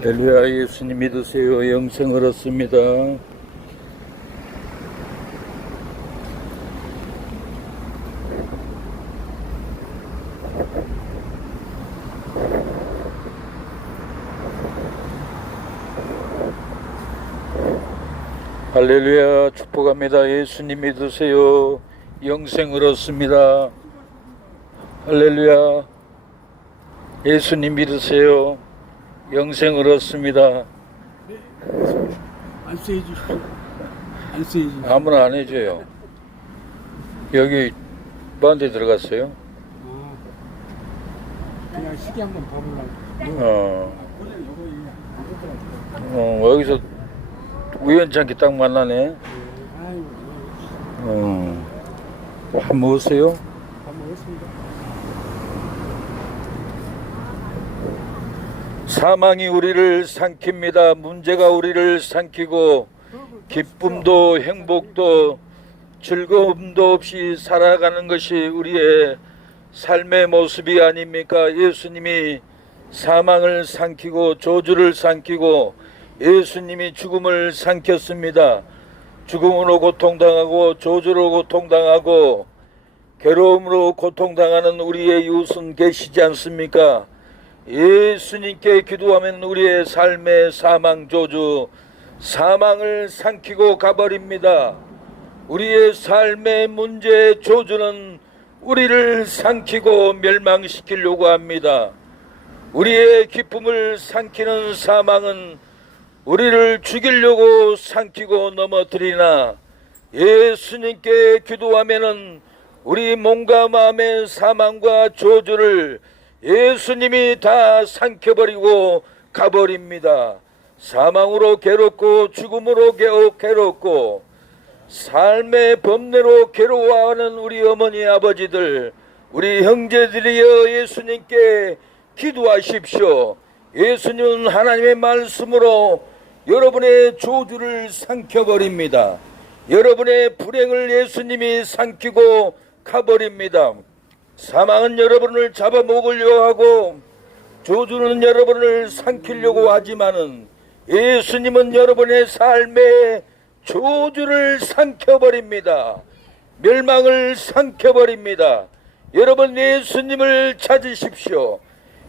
할렐루야. 예수님 믿으세요. 영생을 얻습니다. 할렐루야. 축복합니다. 예수님 믿으세요. 영생을 얻습니다. 할렐루야. 예수님 믿으세요. 영생을 얻습니다. 안수해 주십시오. 안수해 주십시오. 아무나 안 해줘요. 여기 뭐한테 들어갔어요? 그냥 시계 한번 봐보려고. 여기서 우연찮게 딱 만나네. 아이고, 밥 먹었어요? 밥 먹었습니다. 사망이 우리를 삼킵니다. 문제가 우리를 삼키고 기쁨도 행복도 즐거움도 없이 살아가는 것이 우리의 삶의 모습이 아닙니까? 예수님이 사망을 삼키고 저주를 삼키고 예수님이 죽음을 삼켰습니다. 죽음으로 고통당하고 저주로 고통당하고 괴로움으로 고통당하는 우리의 이웃은 계시지 않습니까? 예수님께 기도하면 우리의 삶의 사망 저주, 사망을 삼키고 가버립니다. 우리의 삶의 문제 저주는 우리를 삼키고 멸망시키려고 합니다. 우리의 기쁨을 삼키는 사망은 우리를 죽이려고 삼키고 넘어뜨리나 예수님께 기도하면은 우리 몸과 마음의 사망과 저주를 예수님이 다 삼켜버리고 가버립니다. 사망으로 괴롭고 죽음으로 괴롭고 삶의 범례로 괴로워하는 우리 어머니 아버지들, 우리 형제들이여 예수님께 기도하십시오. 예수님은 하나님의 말씀으로 여러분의 저주를 삼켜버립니다. 여러분의 불행을 예수님이 삼키고 가버립니다. 사망은 여러분을 잡아먹으려 하고 저주는 여러분을 삼키려고 하지만은 예수님은 여러분의 삶에 저주를 삼켜버립니다. 멸망을 삼켜버립니다. 여러분 예수님을 찾으십시오.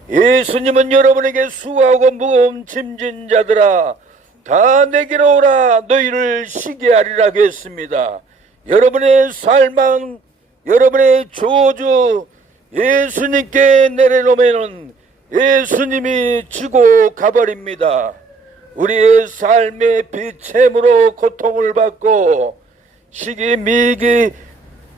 예수님은 여러분에게 수고하고 무거운 짐진 자들아 다 내게로 오라 너희를 쉬게 하리라 했습니다. 여러분의 삶은 여러분의 저주 예수님께 내려놓으면 예수님이 지고 가버립니다. 우리의 삶의 비참으로 고통을 받고 시기 미기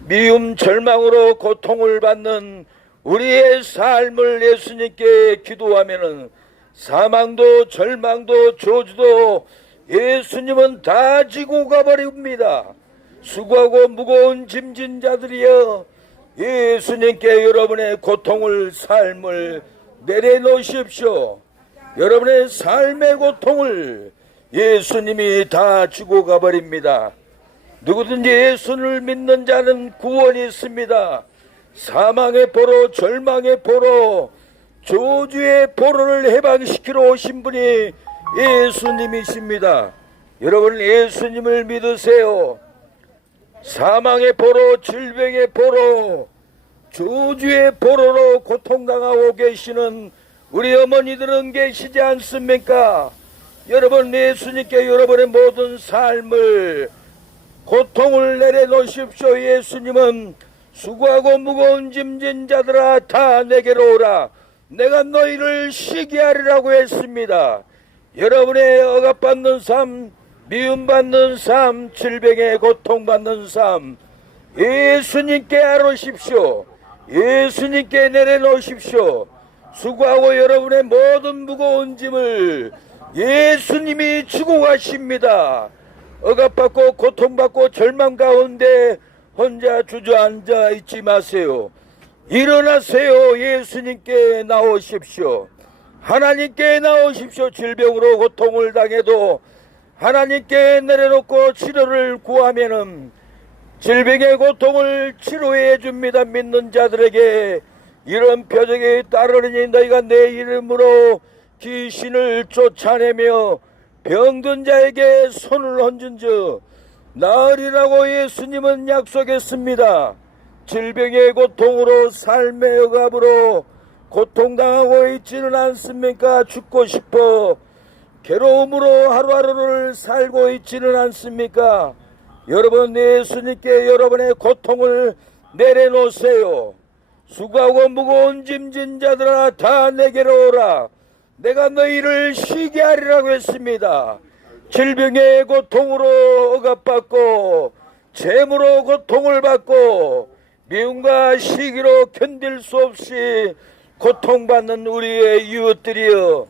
미움 절망으로 고통을 받는 우리의 삶을 예수님께 기도하면은 사망도 절망도 저주도 예수님은 다 지고 가버립니다. 수고하고 무거운 짐진 자들이여 예수님께 여러분의 고통을 삶을 내려놓으십시오. 여러분의 삶의 고통을 예수님이 다 지고 가버립니다. 누구든지 예수를 믿는 자는 구원이 있습니다. 사망의 포로 절망의 포로 저주의 포로를 해방시키러 오신 분이 예수님이십니다. 여러분 예수님을 믿으세요. 사망의 포로 질병의 포로 저주의 포로로 고통당하고 계시는 우리 어머니들은 계시지 않습니까? 여러분 예수님께 여러분의 모든 삶을 고통을 내려놓으십시오. 예수님은 수고하고 무거운 짐진 자들아 다 내게로 오라 내가 너희를 쉬게 하리라고 했습니다. 여러분의 억압받는 삶, 미움받는 삶, 질병에 고통받는 삶 예수님께 아뢰십시오. 예수님께 내려놓으십시오. 수고하고 여러분의 모든 무거운 짐을 예수님이 지고 가십니다. 억압받고 고통받고 절망 가운데 혼자 주저앉아 있지 마세요. 일어나세요. 예수님께 나오십시오. 하나님께 나오십시오. 질병으로 고통을 당해도 하나님께 내려놓고 치료를 구하면은 질병의 고통을 치료해 줍니다. 믿는 자들에게 이런 표적이 따르니 너희가 내 이름으로 귀신을 쫓아내며 병든 자에게 손을 얹은즉 나으리라고 예수님은 약속했습니다. 질병의 고통으로 삶의 억압으로 고통당하고 있지는 않습니까? 죽고 싶어 괴로움으로 하루하루를 살고 있지는 않습니까? 여러분, 예수님께 여러분의 고통을 내려놓으세요. 수고하고 무거운 짐진 자들아 다 내게로 오라. 내가 너희를 쉬게 하리라고 했습니다. 질병의 고통으로 억압받고 재물로 고통을 받고 미움과 시기로 견딜 수 없이 고통받는 우리의 이웃들이여,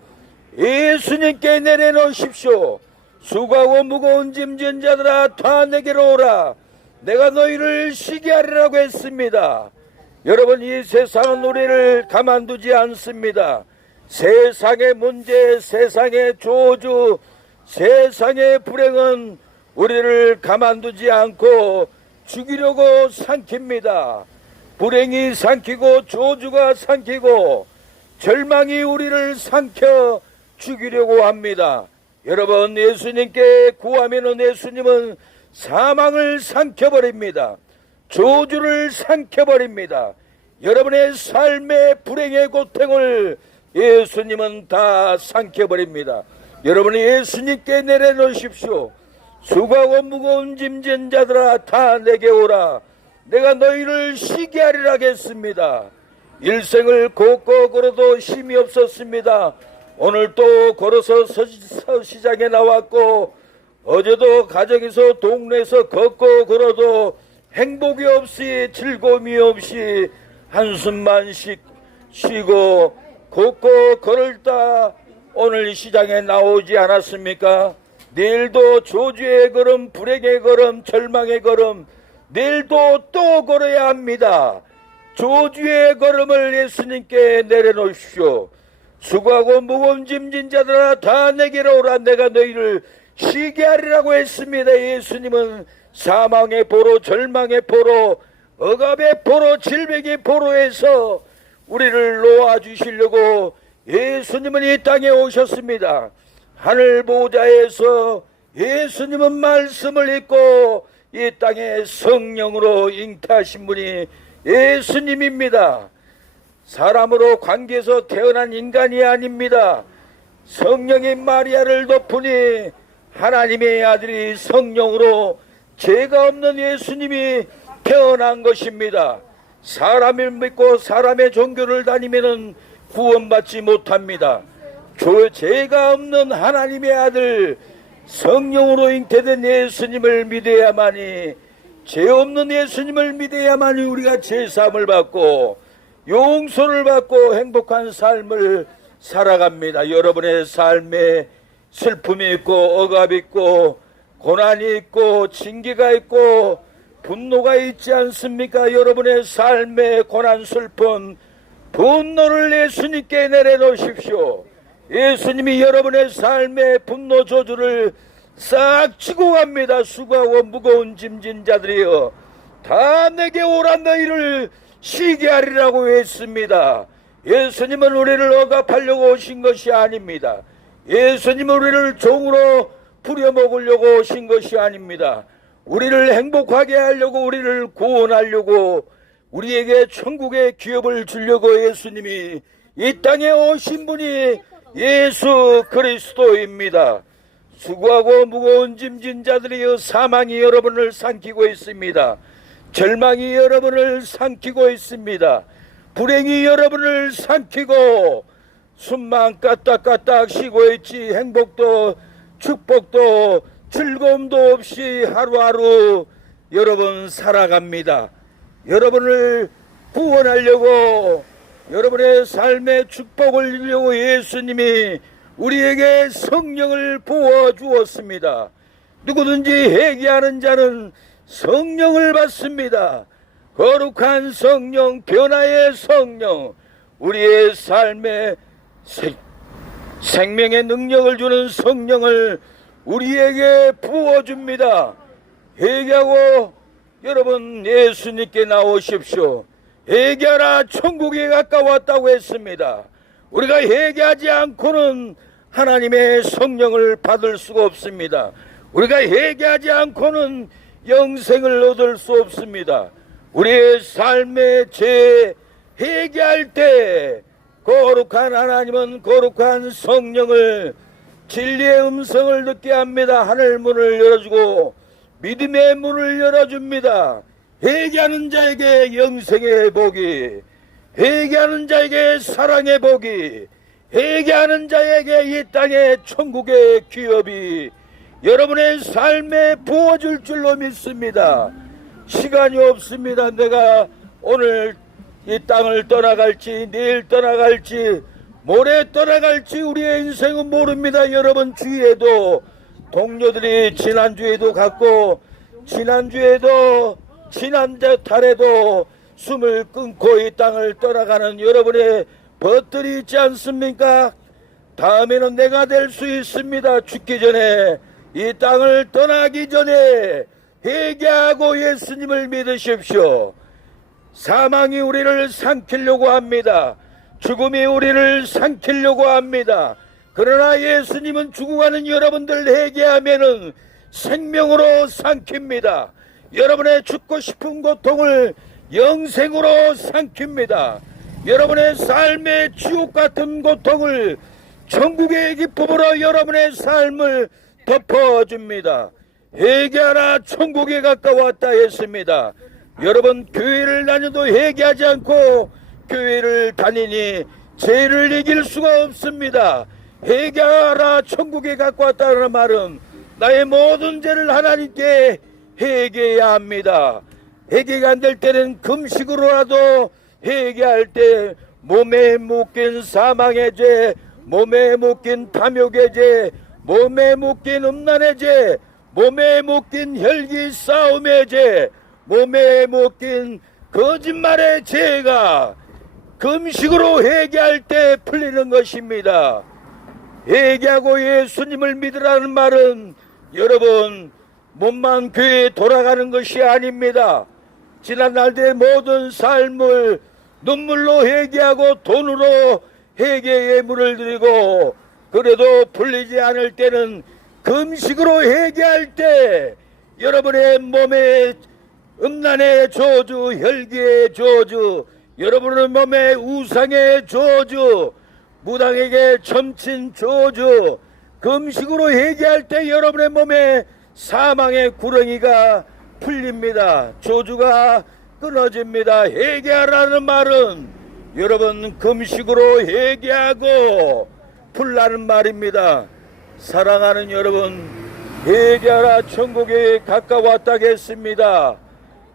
예수님께 내려놓으십시오. 수고하고 무거운 짐진 자들아 다 내게로 오라. 내가 너희를 쉬게 하리라고 했습니다. 여러분, 이 세상은 우리를 가만두지 않습니다. 세상의 문제, 세상의 저주, 세상의 불행은 우리를 가만두지 않고 죽이려고 삼킵니다. 불행이 삼키고 저주가 삼키고 절망이 우리를 삼켜 죽이려고 합니다. 여러분, 예수님께 구하면 예수님은 사망을 삼켜버립니다. 저주를 삼켜버립니다. 여러분의 삶의 불행의 고통을 예수님은 다 삼켜버립니다. 여러분이 예수님께 내려놓으십시오. 수고하고 무거운 짐진 자들아 다 내게 오라. 내가 너희를 쉬게 하리라 하겠습니다. 일생을 걷고 걸어도 힘이 없었습니다. 오늘 또 걸어서 서시장에 나왔고 어제도 가정에서 동네에서 걷고 걸어도 행복이 없이 즐거움이 없이 한숨만 쉬고 걷고 걸을다 오늘 시장에 나오지 않았습니까? 내일도 저주의 걸음, 불행의 걸음, 절망의 걸음, 내일도 또 걸어야 합니다. 저주의 걸음을 예수님께 내려놓으십시오. 수고하고 무거운 짐진 자들아 다 내게로 오라. 내가 너희를 쉬게 하리라고 했습니다. 예수님은 사망의 포로, 절망의 포로, 억압의 포로, 질병의 포로에서 우리를 놓아주시려고 예수님은 이 땅에 오셨습니다. 하늘 보좌에서 예수님은 말씀을 읽고 이 땅에 성령으로 잉태하신 분이 예수님입니다. 사람으로 관계에서 태어난 인간이 아닙니다. 성령인 마리아를 덮으니 하나님의 아들이 성령으로 죄가 없는 예수님이 태어난 것입니다. 사람을 믿고 사람의 종교를 다니면 구원받지 못합니다. 죄가 없는 하나님의 아들 성령으로 잉태된 예수님을 믿어야만이, 죄 없는 예수님을 믿어야만이 우리가 죄사함을 받고 용서를 받고 행복한 삶을 살아갑니다. 여러분의 삶에 슬픔이 있고 억압이 있고 고난이 있고 징계가 있고 분노가 있지 않습니까? 여러분의 삶의 고난, 슬픔, 분노를 예수님께 내려놓으십시오. 예수님이 여러분의 삶의 분노, 저주를 싹 치고 갑니다. 수고하고 무거운 짐진 자들이여 다 내게 오라. 너희를 쉬게 하리라고 했습니다. 예수님은 우리를 억압하려고 오신 것이 아닙니다. 예수님은 우리를 종으로 부려먹으려고 오신 것이 아닙니다. 우리를 행복하게 하려고, 우리를 구원하려고, 우리에게 천국의 기업을 주려고 예수님이 이 땅에 오신 분이 예수 그리스도입니다. 수고하고 무거운 짐진 자들이여 사망이 여러분을 삼키고 있습니다. 절망이 여러분을 삼키고 있습니다. 불행이 여러분을 삼키고 숨만 까딱까딱 쉬고 있지 행복도 축복도 즐거움도 없이 하루하루 여러분 살아갑니다. 여러분을 구원하려고, 여러분의 삶의 축복을 주려고 예수님이 우리에게 성령을 부어주었습니다. 누구든지 회개하는 자는 성령을 받습니다. 거룩한 성령, 변화의 성령, 우리의 삶에 생명의 능력을 주는 성령을 우리에게 부어줍니다. 회개하고 여러분 예수님께 나오십시오. 회개하라, 천국이 가까웠다고 했습니다. 우리가 회개하지 않고는 하나님의 성령을 받을 수가 없습니다. 우리가 회개하지 않고는 영생을 얻을 수 없습니다. 우리의 삶의 죄 회개할 때 거룩한 하나님은 거룩한 성령을 진리의 음성을 듣게 합니다. 하늘 문을 열어주고 믿음의 문을 열어줍니다. 회개하는 자에게 영생의 복이, 회개하는 자에게 사랑의 복이, 회개하는 자에게 이 땅의 천국의 기업이 여러분의 삶에 부어질 줄로 믿습니다. 시간이 없습니다. 내가 오늘 이 땅을 떠나갈지 내일 떠나갈지 모레 떠나갈지 우리의 인생은 모릅니다. 여러분 주위에도 동료들이 지난주에도 갔고 지난주에도 지난달에도 숨을 끊고 이 땅을 떠나가는 여러분의 벗들이 있지 않습니까? 다음에는 내가 될 수 있습니다. 죽기 전에 이 땅을 떠나기 전에 회개하고 예수님을 믿으십시오. 사망이 우리를 삼키려고 합니다. 죽음이 우리를 삼키려고 합니다. 그러나 예수님은 죽어가는 여러분들 회개하면은 생명으로 삼킵니다. 여러분의 죽고 싶은 고통을 영생으로 삼킵니다. 여러분의 삶의 지옥 같은 고통을 천국의 기쁨으로 여러분의 삶을 덮어줍니다. 회개하라 천국에 가까웠다 했습니다. 여러분 교회를 다녀도 회개하지 않고 교회를 다니니 죄를 이길 수가 없습니다. 회개하라 천국에 가까웠다는 말은 나의 모든 죄를 하나님께 회개해야 합니다. 회개가 안 될 때는 금식으로라도 회개할 때 몸에 묶인 사망의 죄, 몸에 묶인 탐욕의 죄, 몸에 묶인 음란의 죄, 몸에 묶인 혈기 싸움의 죄, 몸에 묶인 거짓말의 죄가 금식으로 회개할 때 풀리는 것입니다. 회개하고 예수님을 믿으라는 말은 여러분 몸만 교회에 돌아가는 것이 아닙니다. 지난 날들의 모든 삶을 눈물로 회개하고 돈으로 회개의 물을 드리고 그래도 풀리지 않을 때는 금식으로 회개할 때 여러분의 몸에 음란의 저주, 혈기의 저주, 여러분의 몸에 우상의 저주, 무당에게 점친 저주, 금식으로 회개할 때 여러분의 몸에 사망의 구렁이가 풀립니다. 저주가 끊어집니다. 회개하라는 말은 여러분 금식으로 회개하고 풀라는 말입니다. 사랑하는 여러분, 회개하라 천국에 가까웠다겠습니다.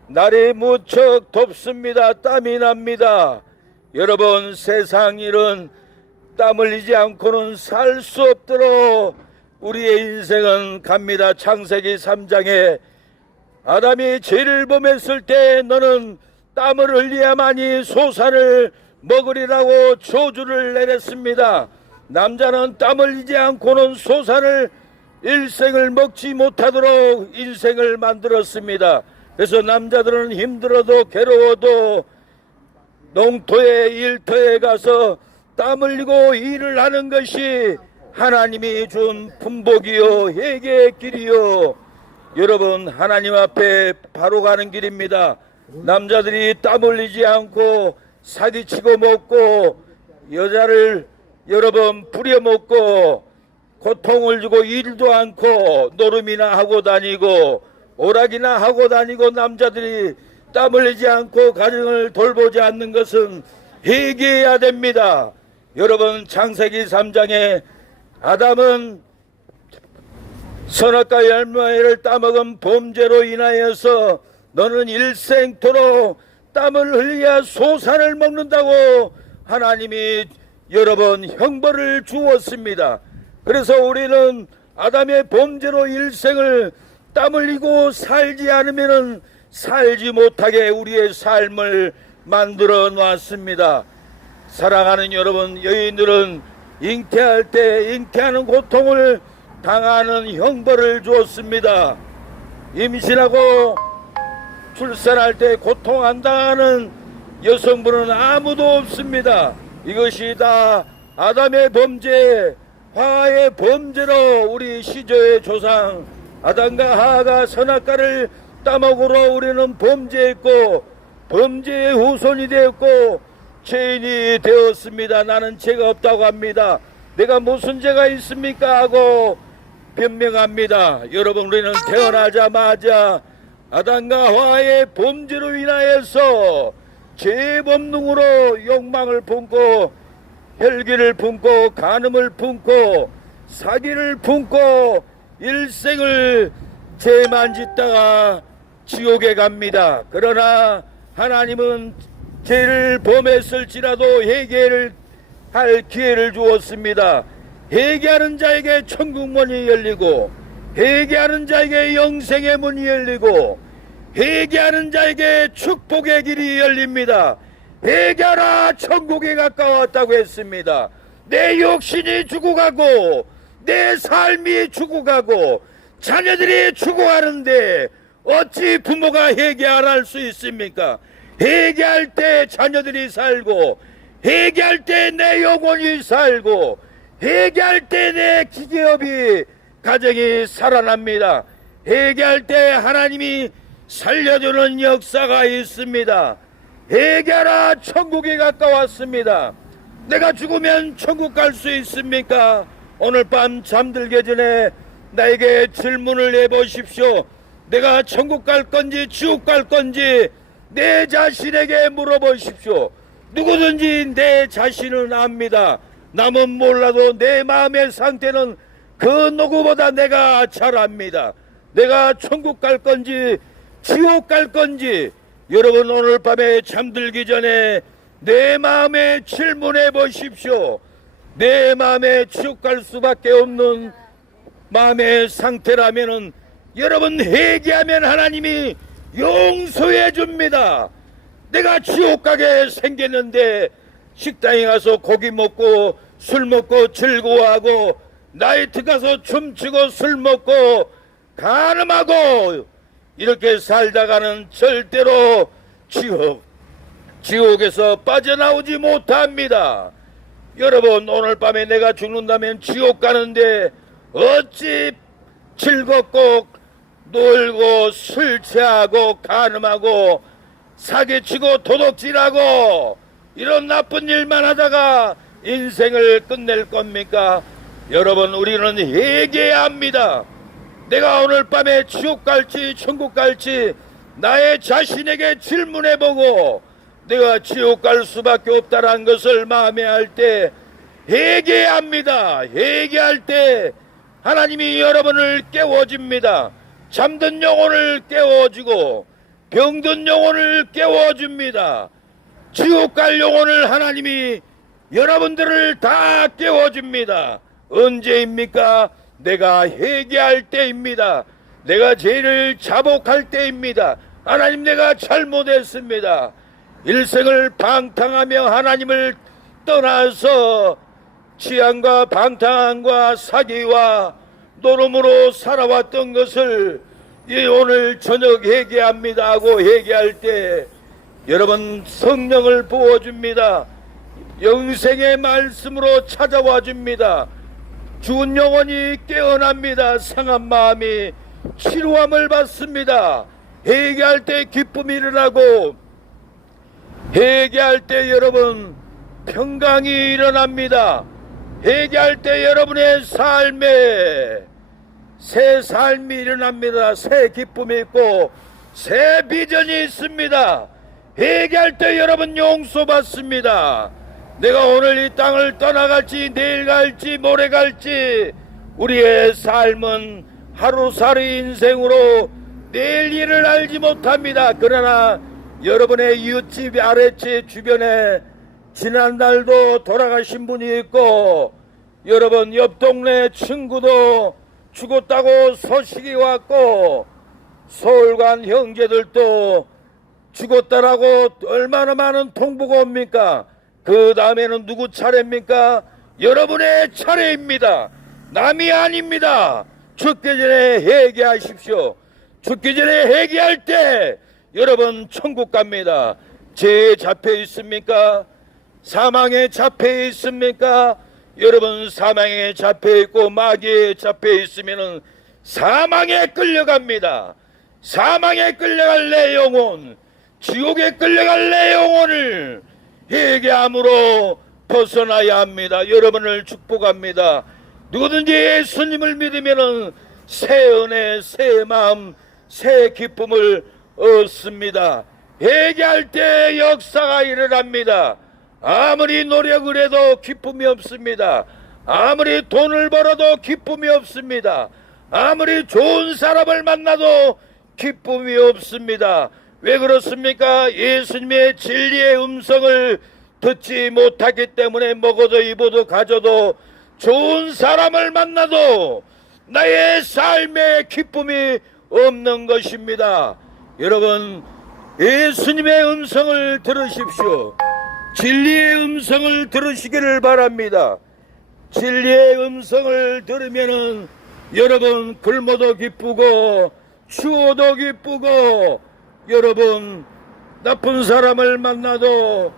날이 무척 덥습니다. 땀이 납니다. 여러분 세상 일은 땀 흘리지 않고는 살 수 없도록 우리의 인생은 갑니다. 창세기 3장에 아담이 죄를 범했을 때 너는 땀을 흘려야만이 소산을 먹으리라고 저주를 내렸습니다. 남자는 땀 흘리지 않고는 소산을 일생을 먹지 못하도록 인생을 만들었습니다. 그래서 남자들은 힘들어도 괴로워도 농토에 일터에 가서 땀 흘리고 일을 하는 것이 하나님이 준 품복이요 회개의 길이요. 여러분 하나님 앞에 바로 가는 길입니다. 남자들이 땀 흘리지 않고 사기치고 먹고 여자를 여러분 부려먹고 고통을 주고 일도 않고 노름이나 하고 다니고 오락이나 하고 다니고 남자들이 땀 흘리지 않고 가정을 돌보지 않는 것은 회개해야 됩니다. 여러분 창세기 3장에 아담은 선악과 열매를 따먹은 범죄로 인하여서 너는 일생토록 땀을 흘려야 소산을 먹는다고 하나님이 여러분 형벌을 주었습니다. 그래서 우리는 아담의 범죄로 일생을 땀 흘리고 살지 않으면 살지 못하게 우리의 삶을 만들어 놨습니다. 사랑하는 여러분, 여인들은 잉태할 때 잉태하는 고통을 당하는 형벌을 주었습니다. 임신하고 출산할 때 고통 안 당하는 여성분은 아무도 없습니다. 이것이 다 아담의 범죄, 화의 범죄로 우리 시조의 조상 아담과 하하가 선악과를 따먹으러 우리는 범죄했고 범죄의 후손이 되었고 죄인이 되었습니다. 나는 죄가 없다고 합니다. 내가 무슨 죄가 있습니까? 하고 변명합니다. 여러분, 우리는 태어나자마자 아담과 하와의 범죄로 인하여서 죄의 본능으로 욕망을 품고 혈기를 품고 간음을 품고 사기를 품고 일생을 죄만 짓다가 지옥에 갑니다. 그러나 하나님은 죄를 범했을지라도 회개를 할 기회를 주었습니다. 회개하는 자에게 천국 문이 열리고 회개하는 자에게 영생의 문이 열리고 회개하는 자에게 축복의 길이 열립니다. 회개하라, 천국이 가까웠다고 했습니다. 내 육신이 죽어가고 내 삶이 죽어가고 자녀들이 죽어가는데 어찌 부모가 회개하라 할 수 있습니까? 회개할 때 자녀들이 살고 회개할 때 내 영혼이 살고 회개할 때 내 기업이 가정이 살아납니다. 회개할 때 하나님이 살려주는 역사가 있습니다. 회개하라, 천국이 가까웠습니다. 내가 죽으면 천국 갈 수 있습니까? 오늘 밤 잠들기 전에 나에게 질문을 해보십시오. 내가 천국 갈 건지 지옥 갈 건지 내 자신에게 물어보십시오. 누구든지 내 자신은 압니다. 남은 몰라도 내 마음의 상태는 그 누구보다 내가 잘 압니다. 내가 천국 갈 건지 지옥 갈 건지 여러분, 오늘 밤에 잠들기 전에 내 마음에 질문해 보십시오. 내 마음에 지옥 갈 수밖에 없는 마음의 상태라면은 여러분, 회개하면 하나님이 용서해 줍니다. 내가 지옥 가게 생겼는데 식당에 가서 고기 먹고 술 먹고 즐거워하고 나이트 가서 춤추고 술 먹고 간음하고 이렇게 살다가는 절대로 지옥에서 빠져나오지 못합니다. 여러분, 오늘 밤에 내가 죽는다면 지옥 가는데 어찌 즐겁고 놀고 술 취하고 간음하고 사기치고 도둑질하고 이런 나쁜 일만 하다가 인생을 끝낼 겁니까? 여러분, 우리는 회개해야 합니다. 내가 오늘 밤에 지옥 갈지 천국 갈지 나의 자신에게 질문해보고 내가 지옥 갈 수밖에 없다는 것을 마음에 할 때 회개해야 합니다. 회개할 때 하나님이 여러분을 깨워줍니다. 잠든 영혼을 깨워주고 병든 영혼을 깨워줍니다. 지옥 갈 영혼을 하나님이 여러분들을 다 깨워줍니다. 언제입니까? 내가 회개할 때입니다. 내가 죄를 자복할 때입니다. 하나님, 내가 잘못했습니다. 일생을 방탕하며 하나님을 떠나서 취향과 방탕과 사기와 노름으로 살아왔던 것을 오늘 저녁 회개합니다 하고 회개할 때 여러분, 성령을 부어줍니다. 영생의 말씀으로 찾아와 줍니다. 죽은 영혼이 깨어납니다. 상한 마음이 치료함을 받습니다. 회개할 때 기쁨이 일어나고 회개할 때 여러분 평강이 일어납니다. 회개할 때 여러분의 삶에 새 삶이 일어납니다. 새 기쁨이 있고 새 비전이 있습니다. 회개할 때 여러분 용서받습니다. 내가 오늘 이 땅을 떠나갈지 내일 갈지 모레 갈지 우리의 삶은 하루살이 인생으로 내일 일을 알지 못합니다. 그러나 여러분의 이웃집 아랫집 주변에 지난날도 돌아가신 분이 있고 여러분 옆 동네 친구도 죽었다고 소식이 왔고 서울 간 형제들도 죽었다라고 얼마나 많은 통보가 옵니까? 그 다음에는 누구 차례입니까? 여러분의 차례입니다. 남이 아닙니다. 죽기 전에 회개하십시오. 죽기 전에 회개할 때 여러분 천국 갑니다. 죄에 잡혀 있습니까? 사망에 잡혀 있습니까? 여러분 사망에 잡혀 있고 마귀에 잡혀 있으면은 사망에 끌려갑니다. 사망에 끌려갈 내 영혼, 지옥에 끌려갈 내 영혼을 회개함으로 벗어나야 합니다. 여러분을 축복합니다. 누구든지 예수님을 믿으면은 새 은혜, 새 마음, 새 기쁨을 얻습니다. 회개할 때 역사가 일어납니다. 아무리 노력을 해도 기쁨이 없습니다. 아무리 돈을 벌어도 기쁨이 없습니다. 아무리 좋은 사람을 만나도 기쁨이 없습니다. 왜 그렇습니까? 예수님의 진리의 음성을 듣지 못하기 때문에 먹어도 입어도 가져도 좋은 사람을 만나도 나의 삶에 기쁨이 없는 것입니다. 여러분, 예수님의 음성을 들으십시오. 진리의 음성을 들으시기를 바랍니다. 진리의 음성을 들으면은 여러분 굶어도 기쁘고 추워도 기쁘고 여러분 나쁜 사람을 만나도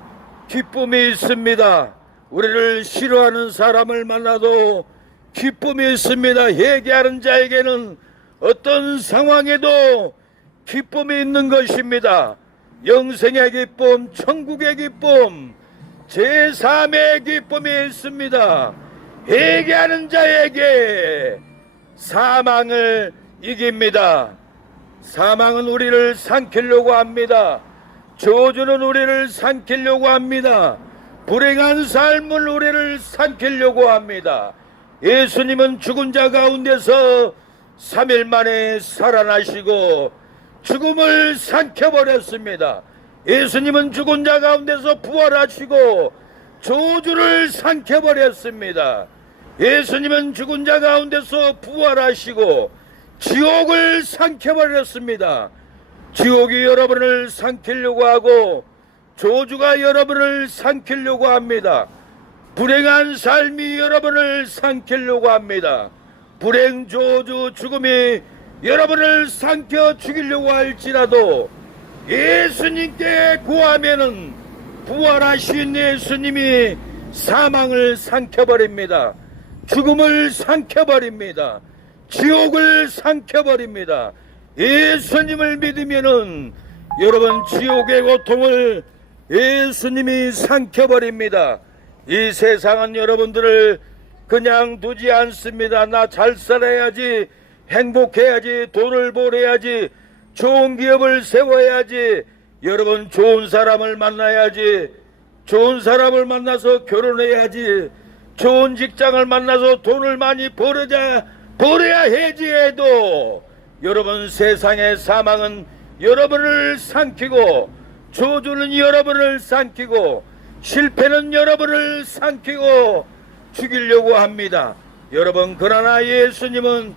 기쁨이 있습니다. 우리를 싫어하는 사람을 만나도 기쁨이 있습니다. 회개하는 자에게는 어떤 상황에도 기쁨이 있는 것입니다. 영생의 기쁨, 천국의 기쁨, 제3의 기쁨이 있습니다. 회개하는 자에게 사망을 이깁니다. 사망은 우리를 삼키려고 합니다. 저주는 우리를 삼키려고 합니다. 불행한 삶은 우리를 삼키려고 합니다. 예수님은 죽은 자 가운데서 3일 만에 살아나시고 죽음을 삼켜버렸습니다. 예수님은 죽은 자 가운데서 부활하시고 저주를 삼켜버렸습니다. 예수님은 죽은 자 가운데서 부활하시고 지옥을 삼켜버렸습니다. 지옥이 여러분을 삼키려고 하고 저주가 여러분을 삼키려고 합니다. 불행한 삶이 여러분을 삼키려고 합니다. 불행, 저주, 죽음이 여러분을 삼켜 죽이려고 할지라도 예수님께 구하면은 부활하신 예수님이 사망을 삼켜버립니다. 죽음을 삼켜버립니다. 지옥을 삼켜버립니다. 예수님을 믿으면은 여러분 지옥의 고통을 예수님이 삼켜버립니다. 이 세상은 여러분들을 그냥 두지 않습니다. 나 잘 살아야지, 행복해야지, 돈을 벌어야지, 좋은 기업을 세워야지, 여러분 좋은 사람을 만나야지, 좋은 사람을 만나서 결혼해야지, 좋은 직장을 만나서 돈을 많이 벌어야 해지 해도 여러분 세상의 사망은 여러분을 삼키고 저주는 여러분을 삼키고 실패는 여러분을 삼키고 죽이려고 합니다. 여러분 그러나 예수님은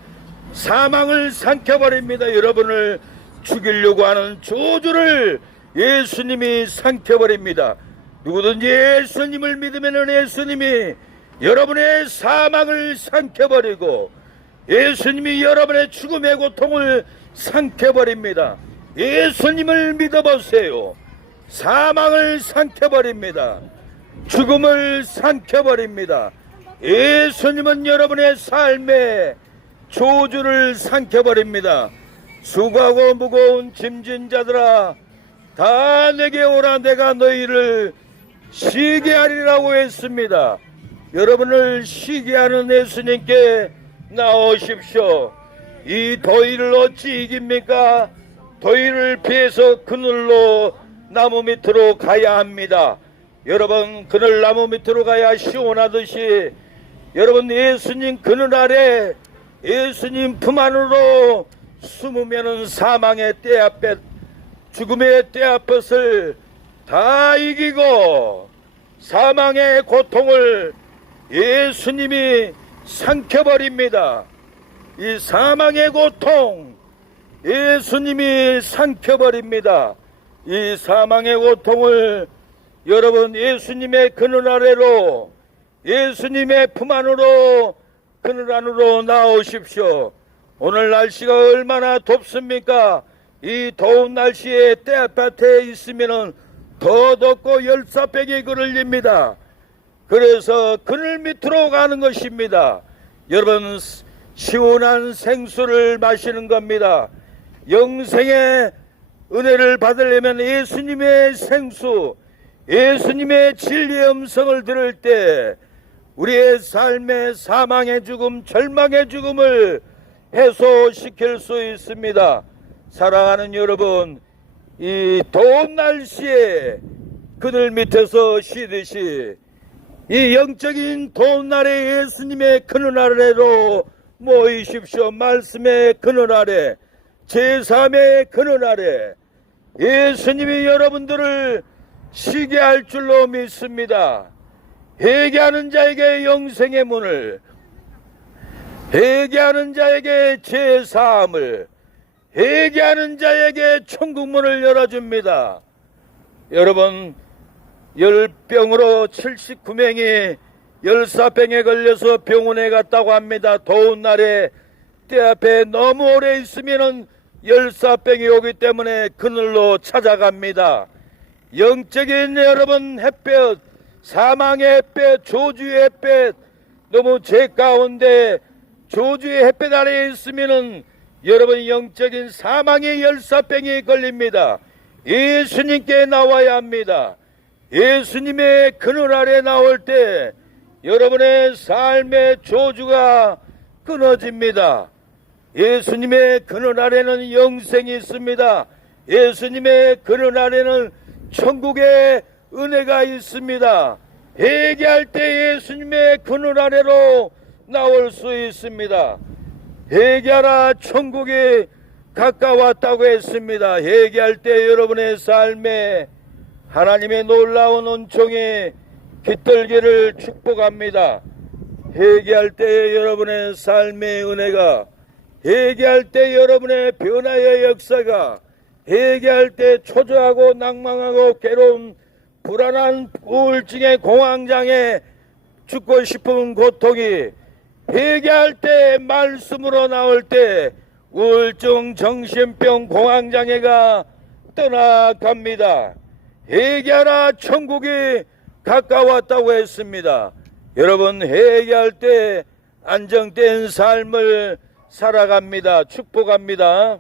사망을 삼켜버립니다. 여러분을 죽이려고 하는 저주를 예수님이 삼켜버립니다. 누구든지 예수님을 믿으면 예수님이 여러분의 사망을 삼켜버리고 예수님이 여러분의 죽음의 고통을 삼켜버립니다. 예수님을 믿어보세요. 사망을 삼켜버립니다. 죽음을 삼켜버립니다. 예수님은 여러분의 삶에 저주를 삼켜버립니다. 수고하고 무거운 짐진 자들아 다 내게 오라. 내가 너희를 쉬게 하리라고 했습니다. 여러분을 쉬게 하는 예수님께 나오십시오. 이 더위를 어찌 이깁니까? 더위를 피해서 그늘로 나무 밑으로 가야 합니다. 여러분 그늘 나무 밑으로 가야 시원하듯이 여러분 예수님 그늘 아래 예수님 품 안으로 숨으면은 사망의 때 앞에 죽음의 때 앞을 다 이기고 사망의 고통을 예수님이 삼켜버립니다. 이 사망의 고통 예수님이 삼켜버립니다. 이 사망의 고통을 여러분 예수님의 그늘 아래로 예수님의 품 안으로 그늘 안으로 나오십시오. 오늘 날씨가 얼마나 덥습니까? 이 더운 날씨에 떼밭에 있으면은 더 덥고 열사병이 그을립니다. 그래서 그늘 밑으로 가는 것입니다. 여러분, 시원한 생수를 마시는 겁니다. 영생의 은혜를 받으려면 예수님의 생수, 예수님의 진리의 음성을 들을 때 우리의 삶의 사망의 죽음, 절망의 죽음을 해소시킬 수 있습니다. 사랑하는 여러분, 이 더운 날씨에 그늘 밑에서 쉬듯이 이 영적인 더운 날에 예수님의 그늘 아래로 모이십시오. 말씀의 그늘 아래, 제3의 그늘 아래 예수님이 여러분들을 쉬게 할 줄로 믿습니다. 회개하는 자에게 영생의 문을, 회개하는 자에게 제사함을, 회개하는 자에게 천국문을 열어줍니다. 여러분, 열병으로 79명이 열사병에 걸려서 병원에 갔다고 합니다. 더운 날에 때 앞에 너무 오래 있으면 열사병이 오기 때문에 그늘로 찾아갑니다. 영적인 여러분 햇볕, 사망의 햇볕, 조주의 햇볕, 너무 제 가운데 조주의 햇볕 아래에 있으면 여러분 영적인 사망의 열사병이 걸립니다. 예수님께 나와야 합니다. 예수님의 그늘 아래 나올 때 여러분의 삶의 조주가 끊어집니다. 예수님의 그늘 아래는 영생이 있습니다. 예수님의 그늘 아래는 천국의 은혜가 있습니다. 회개할 때 예수님의 그늘 아래로 나올 수 있습니다. 회개하라, 천국이 가까웠다고 했습니다. 회개할 때 여러분의 삶에 하나님의 놀라운 은총이 깃들기를 축복합니다. 회개할 때 여러분의 삶의 은혜가, 회개할 때 여러분의 변화의 역사가, 회개할 때 초조하고 낭망하고 괴로운 불안한 우울증의 공황장애, 죽고 싶은 고통이 회개할 때 말씀으로 나올 때 우울증, 정신병, 공황장애가 떠나갑니다. 회개하라, 천국이 가까웠다고 했습니다. 여러분, 회개할 때 안정된 삶을 살아갑니다. 축복합니다.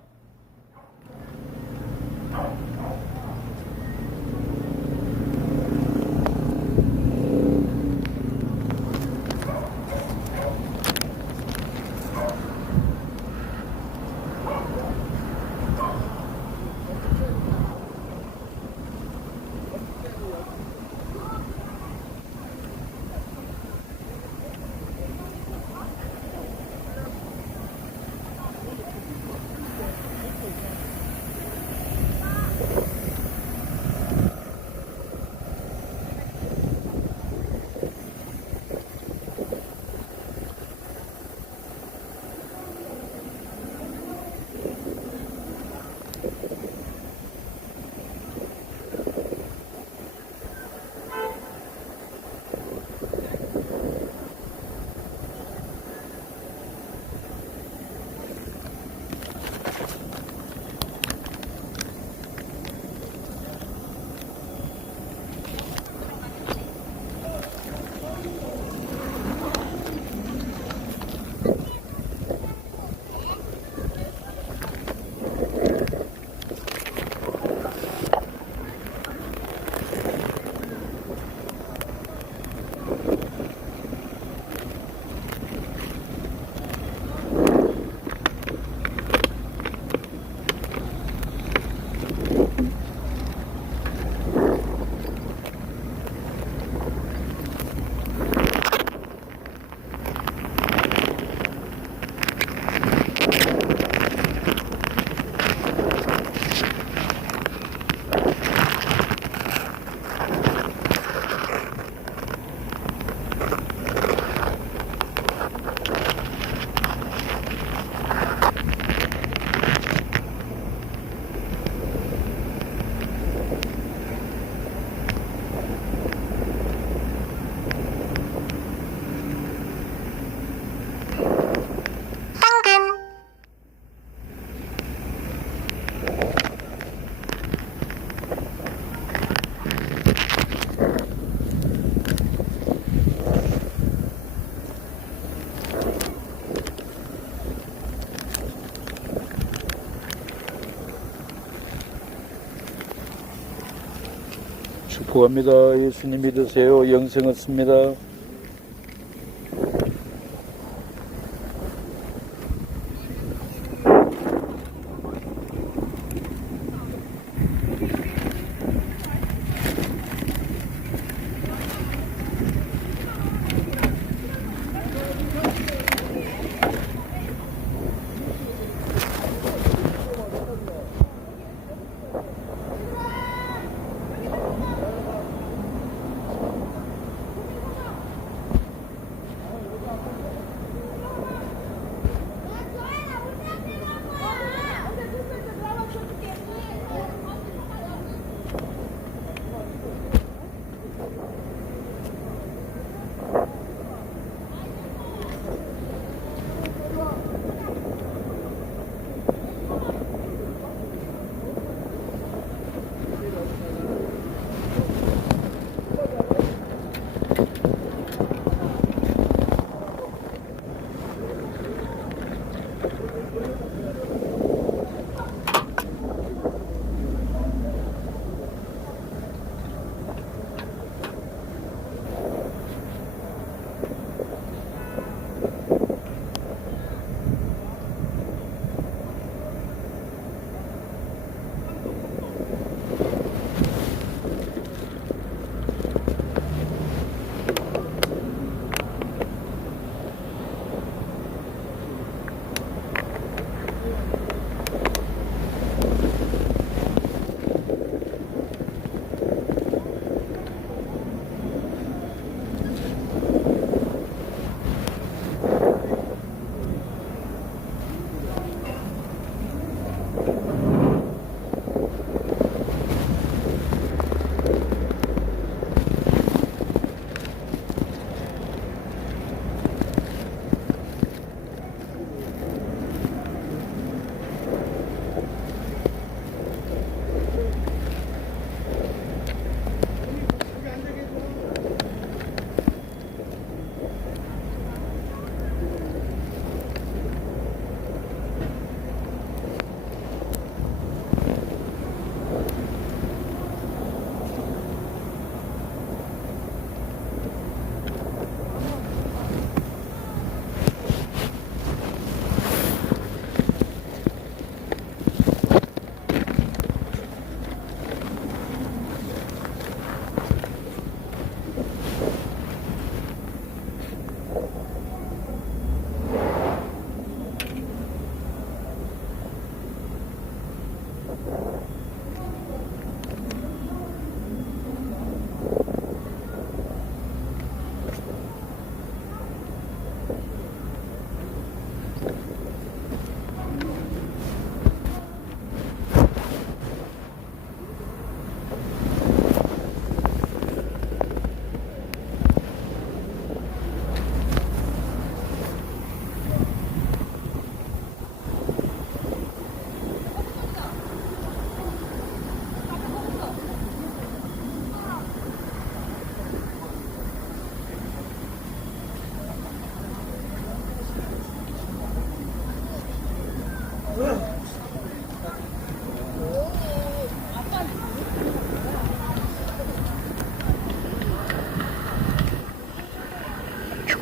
축복합니다. 예수님 믿으세요. 영생 얻습니다.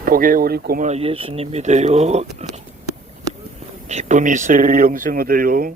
축복의 우리 꼬마 예수님 믿어요. 기쁨이 있어요. 영생 얻어요.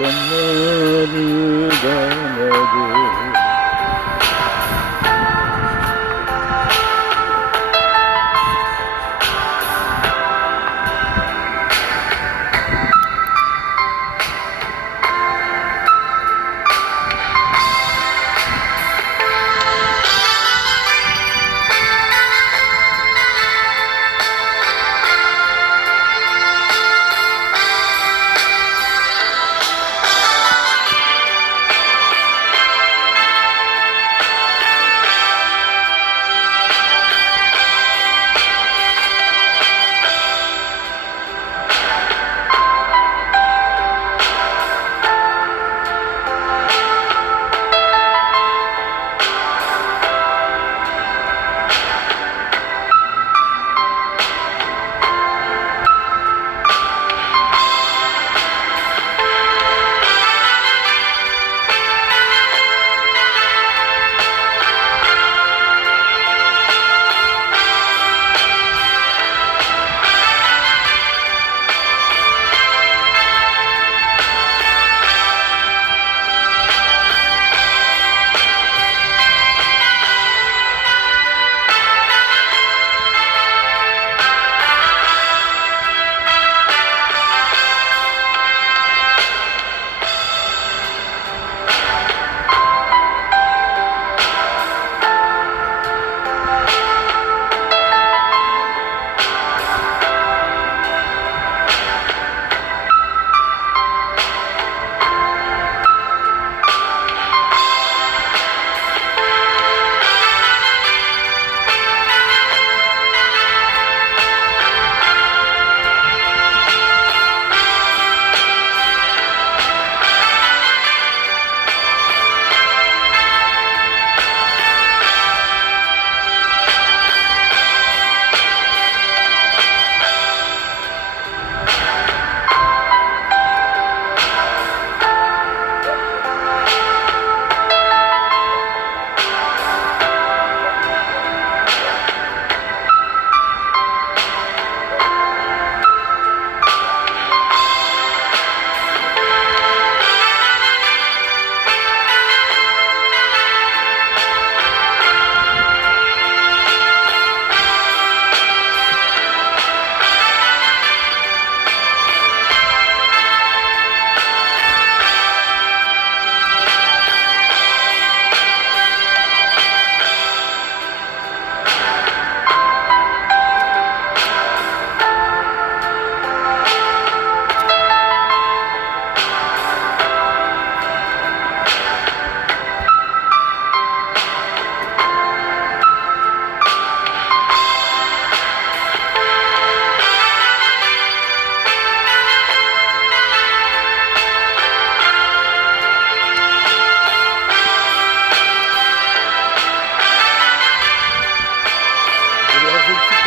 나를 당하고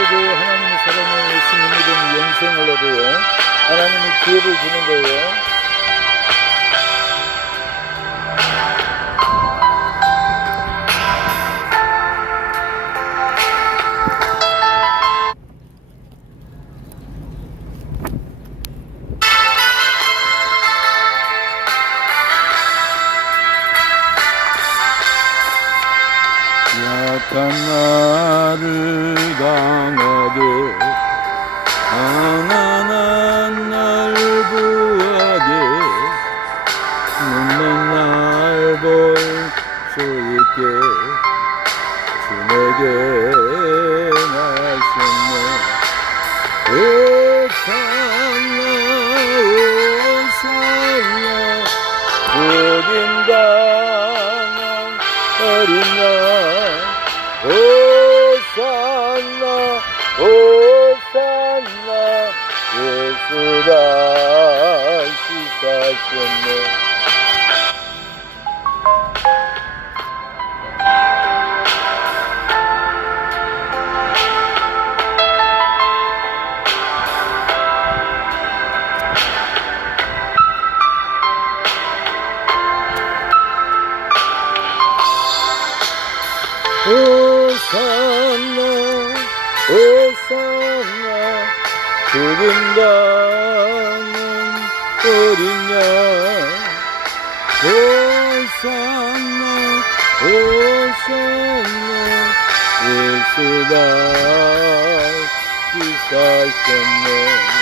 하나님의 사랑을 예수님 믿음 영생을 얻어요. 하나님이 기회를 주는 거예요. 약한 나를 강하게 가난한 날 부하게 묻는 날 볼 수 있게 주 내게 나셨네. 오산나 오산나 복임당한 어린 양 오산나 오산나 예수 다시 사셨네. 오산나 오산나 죽임당한 어린 양 오셨네 예수가 기사셨네